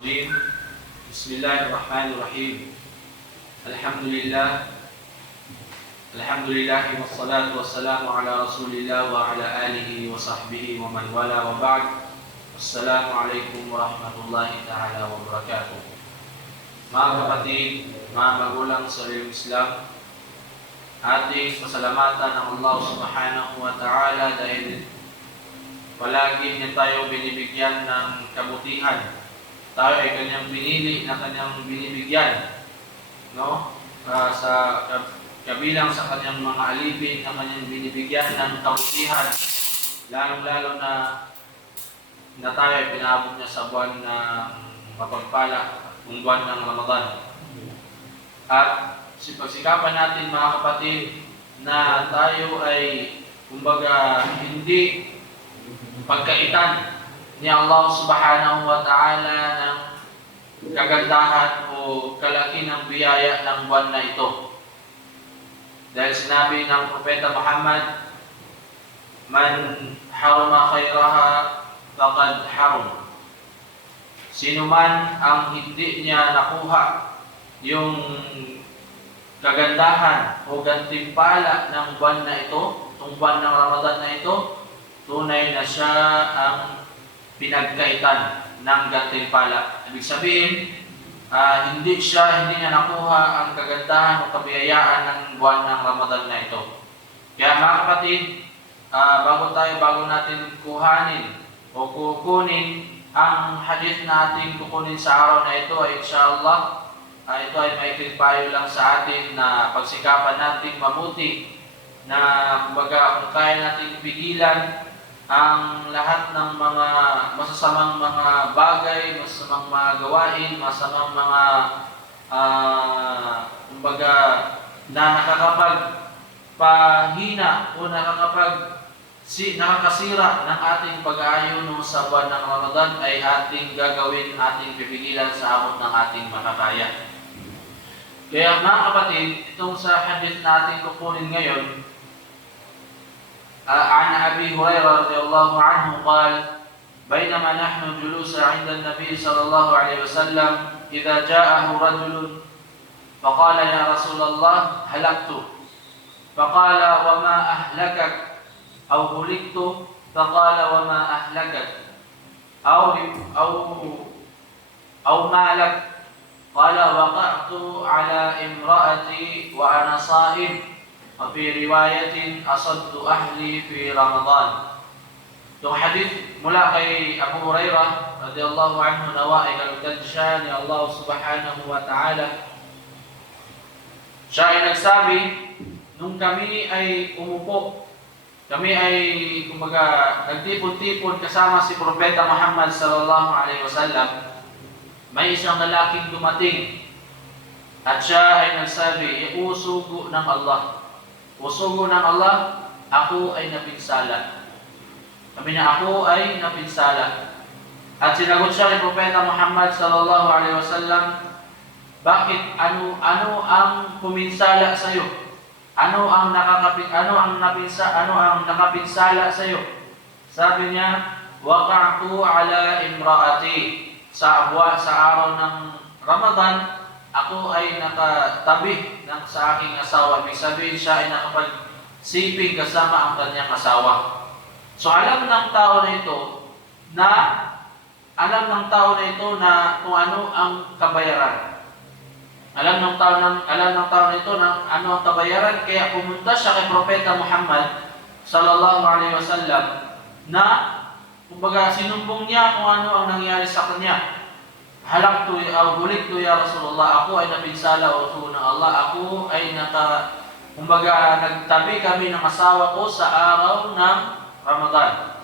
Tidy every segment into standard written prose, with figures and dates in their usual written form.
Bismillahirrahmanirrahim. Alhamdulillah. Alhamdulillah wassalatu wassalamu ala Rasulillah wa ala alihi wa sahbihi wa man wala wa ba'd. Assalamualaikum warahmatullahi ta'ala wabarakatuh. Mga kapatid, mga magulang sa Islam, ating pasalamatan ng Allah subhanahu wa ta'ala dahil palagi niya tayo binibigyan ng kabutihan. Tayo ay kanyang pinili na kanyang binibigyan, no? Sa kabilang sa kanyang mga alipin na kanyang binibigyan ng kabutihan, lalong-lalo na tayo ay pinabot niya sa buwan ng mapagpala, ang buwan ng Ramadan. At pagsikapan natin mga kapatid na tayo ay kumbaga hindi pagkaitan ni Allah subhanahu wa ta'ala ng kagandahan o kalaki ng biyaya ng buwan na ito. Dahil sinabi ng Propeta Muhammad, "Man harama khairaha faqad haram." Sino man ang hindi niya nakuha yung kagandahan o gantimpala ng buwan na ito, itong buwan ng Ramadan na ito, tunay na siya ang pinagkaitan ng gantimpala. Ibig sabihin, hindi niya nakuha ang kagandahan o kabiyayaan ng buwan ng Ramadan na ito. Kaya mga kapatid, bago natin kuhanin o kukunin ang hadith na ating kukunin sa araw na ito, ay inshallah, ito ay maikling payo lang sa atin na pagsikapan natin mabuti na kumbaga kung kaya natin pigilan ang lahat ng mga masasamang mga bagay, masasamang mga gawain, masasamang mga kumbaga na nakakapagpahina o nakakasira ng ating pag-aayon sa buwan ng Ramadan ay ating gagawin, ating pipigilan sa abot ng ating makakaya. Kaya mga kapatid, itong sa hadith na ating kukunin ngayon, عن أبي هريرة رضي الله عنه قال بينما نحن جلوس عند النبي صلى الله عليه وسلم إذا جاءه رجل فقال يا رسول الله هلكت فقال وما أهلكك أو هلكت فقال وما أهلكك أو ما لك قال وقعت على امرأتي وأنا صائم وفي رواية أصدت أهلي في رمضان. Itong hadith mula kay Abu Hurairah radhiyallahu anhu, nawa ay kalugdan siya ni Allah subhanahu wa ta'ala. Siya ay nagsabi, nung kami ay umupo, kami ay kumbaga nagtipon-tipon kasama si Propeta Muhammad sallallahu alaihi wasallam, may isang lalaking dumating at siya ay nagsabi, "Iusugo ng Allah. Usugo ng Allah, ako ay napinsala." Sabi niya, ako ay napinsala. At sinagot siya ni Propeta Muhammad sallallahu alaihi wasallam, "Bakit? Ano ang puminsala sa iyo? Ano ang nakapinsala sa iyo?" Sabi niya, "Waqa'tu ala imraati." Sa araw ng Ramadan, ako ay nakatabi sa aking asawa. Ibig sabihin, siya ay nakapagsiping kasama ang kanyang asawa. So alam ng tao na ito na kung ano ang kabayaran. Alam ng tao na ito na ano ang kabayaran, kaya pumunta siya kay Propeta Muhammad sallallahu alaihi wasallam na kumbaga sinumbong niya kung ano ang nangyari sa kanya. "Halaktu aw huliktu ya Rasulullah." Ako ay napinsala o uso ng Allah. Ako ay nagtabi kami ng asawa ko sa araw ng Ramadan.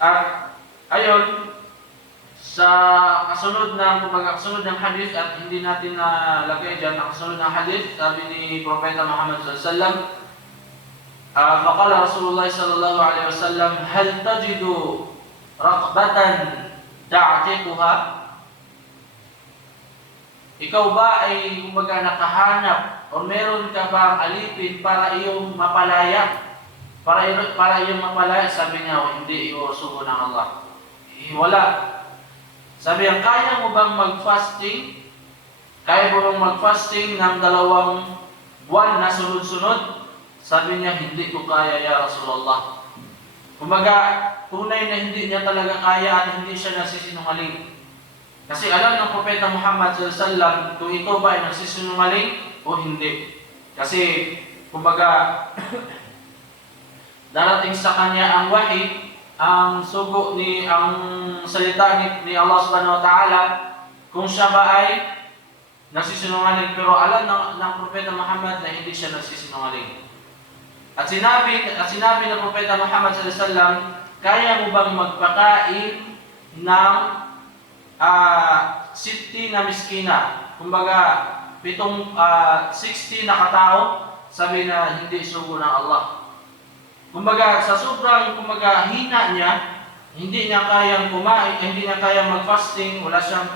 At ayon sa kasunod ng hadith, at hindi natin nalagay diyan ang kasunod ng hadith, sabi ni Propeta Muhammad sallallahu alaihi wasallam, faqala Rasulullah sallallahu alaihi wasallam, "Hal tajidu raqbatan ta'tiquha?" Ikaw ba ay kumbaga nakahanap o meron ka bang alipin para iyong mapalaya? Para iyong mapalaya? Sabi niya, hindi, iusugo ng Allah. Wala. Sabi niya, kaya mo bang mag-fasting? Kaya mo bang mag-fasting ng 2 buwan na sunod-sunod? Sabi niya, hindi ko kaya ya Rasulullah. Kumbaga, tunay na hindi niya talaga kaya at hindi siya nagsisinungaling. Kasi alam ng Propeta Muhammad SAW kung ito ba ay nagsisinungaling o hindi. Kasi, kumbaga, darating sa kanya ang wahi, ang sugo ang salita ni Allah Subhanahu wa Ta'ala, kung siya ba ay nagsisinungaling, pero alam ng Propeta Muhammad na hindi siya nagsisinungaling. At sinabi ng Propeta Muhammad SAW, kaya mo bang magpakain ng 60 na miskina? Kumbaga, 60 na katao, sabi na hindi sugo ng Allah. Kumbaga, sa sobrang hina niya, hindi niya kayang kumain, hindi niya kayang mag-fasting, wala siyang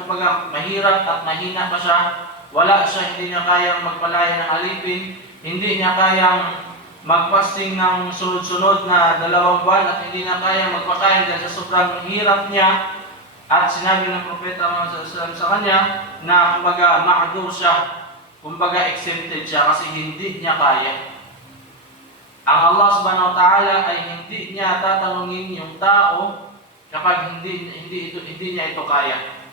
mahirap at mahina pa siya, hindi niya kayang magpalaya ng alipin, hindi niya kayang mag-fasting ng sunod-sunod na 2 buwan at hindi na kayang magpakain dahil sa sobrang hirap niya. At sinabi ng Propeta Muhammad SAW sa kanya na ma'adur siya, exempted siya kasi hindi niya kaya. Ang Allah Subhanahu wa Ta'ala ay hindi niya tatanungin yung tao kapag hindi niya ito kaya.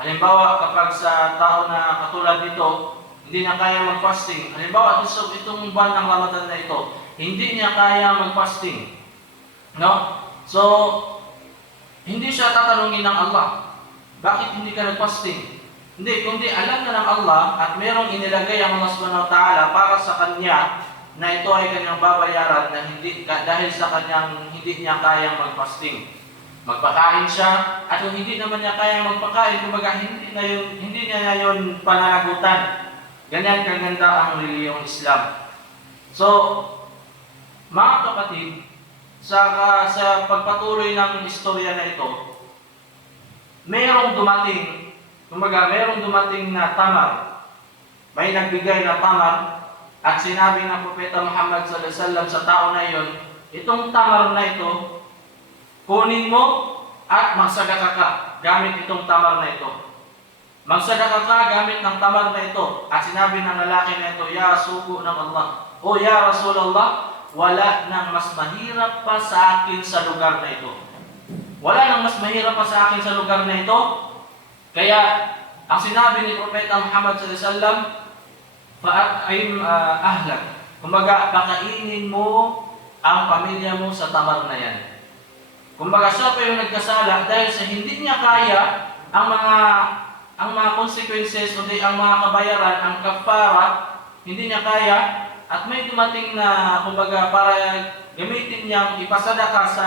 Halimbawa, kapag sa tao na katulad nito, hindi niya kaya mag-fasting. Halimbawa, itong buwan ng Ramadan na ito, hindi niya kaya mag-fasting. No? So, hindi siya tatanungin ng Allah, bakit hindi ka nag-fasting? Hindi, kundi alam na ng Allah at merong inilagay ang Allah Subhanahu wa Ta'ala para sa kanya na ito ay kanyang babayaran na dahil sa kanyang hindi niya kayang mag-fasting. Magpakain siya at kung hindi naman niya kayang magpakain, kumbaga hindi niya yun pananagutan. Ganyan kaganda ang reliyong Islam. So, mga kapatid, sa pagpatuloy ng istorya na ito, merong dumating na tamar. May nagbigay na tamar at sinabi ng Propeta Muhammad SAW sa tao na iyon, itong tamar na ito, kunin mo at magsadaka ka gamit itong tamar na ito. Magsadaka ka gamit ng tamar na ito. At sinabi ng lalaki na ito, ya sugo ng Allah, o ya Rasulullah, wala nang mas mahirap pa sa akin sa lugar na ito. Wala nang mas mahirap pa sa akin sa lugar na ito. Kaya, ang sinabi ni Propeta Muhammad SAW, fa'at'im ahlak. Kumbaga, pakainin mo ang pamilya mo sa tamar na yan. Kumbaga, siya pa yung nagkasala dahil sa hindi niya kaya ang mga consequences o ang mga kabayaran, ang kafara, hindi niya kaya. At may dumating na, para gamitin niyang ipasadaka sa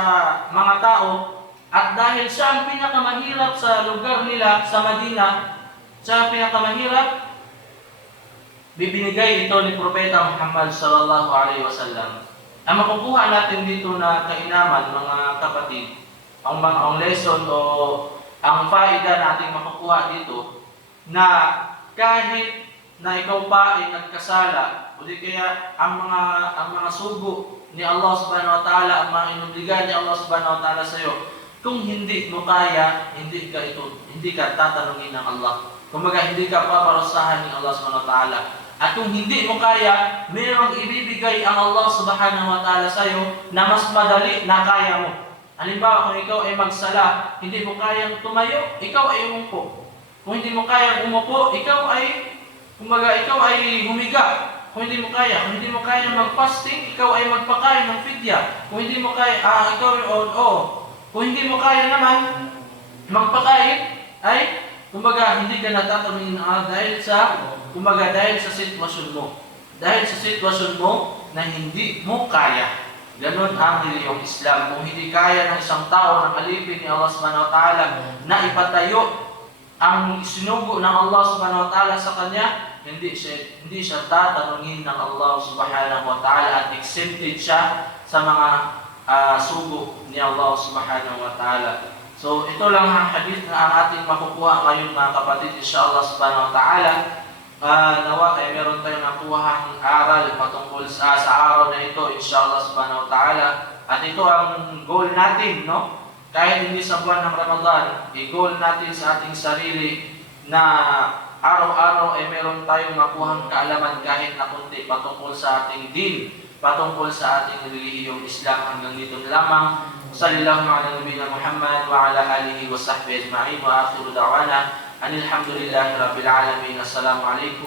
mga tao. At dahil siya ang pinakamahirap sa lugar nila, sa Madina, siya ang pinakamahirap, bibinigay ito ni Propeta Muhammad sallallahu alaihi wasallam. Ang makukuha natin dito na kainaman, mga kapatid, ang lesson o ang faida natin makukuha dito, na kahit na ikaw pa ay nagkasala, o di kaya ang mga sugo ni Allah Subhanahu wa Ta'ala, ang mga inubligan ni Allah Subhanahu wa Ta'ala sa iyo, kung hindi mo kaya, hindi ka tatanungin ng Allah. Kumbaga, hindi ka paparusahan ni Allah Subhanahu wa Ta'ala. At kung hindi mo kaya, mayroong ibibigay ang Allah Subhanahu wa Ta'ala sa iyo na mas madali na kaya mo. Halimbawa, kung ikaw ay magsala, hindi mo kayang tumayo, ikaw ay umupo. Kung hindi mo kayang umupo, ikaw ay humiga. Kung hindi mo kaya mag-fasting, ikaw ay magpakain ng fidya. Kung hindi mo kaya, kung hindi mo kaya naman magpakain, ay hindi ka natatanungin dahil sa sitwasyon mo. Dahil sa sitwasyon mo na hindi mo kaya. Ganon ang reliyong Islam. Kung hindi kaya ng isang tao ng alipin ni Allah Subhanahu wa Ta'ala na ipatayo ang sinugo ng Allah Subhanahu wa Ta'ala sa kanya, hindi siya tatanungin ng Allah Subhanahu wa Ta'ala at exempted siya sa mga sugo ni Allah Subhanahu wa Ta'ala. So ito lang ang hadith na ang ating makukuha ngayon, mga kapatid, insyaAllah Subhanahu wa Ta'ala. Nawa ay meron tayong nakuhang aral patungkol sa araw na ito, insyaAllah Subhanahu wa Ta'ala. At ito ang goal natin, no? kahit hindi sa buwan ng Ramadan, i-goal natin sa ating sarili na araw-araw ay meron tayong makuhang kaalaman kahit na kunti patungkol sa ating din, patungkol sa ating relihiyong Islam. Hanggang dito lamang. Sallallahu ala nabiyina Muhammad wa ala alihi wa sahbihi ajma'in wa akhiru da'wana anil hamdulillahi rabbil alamin. Assalamu alaikum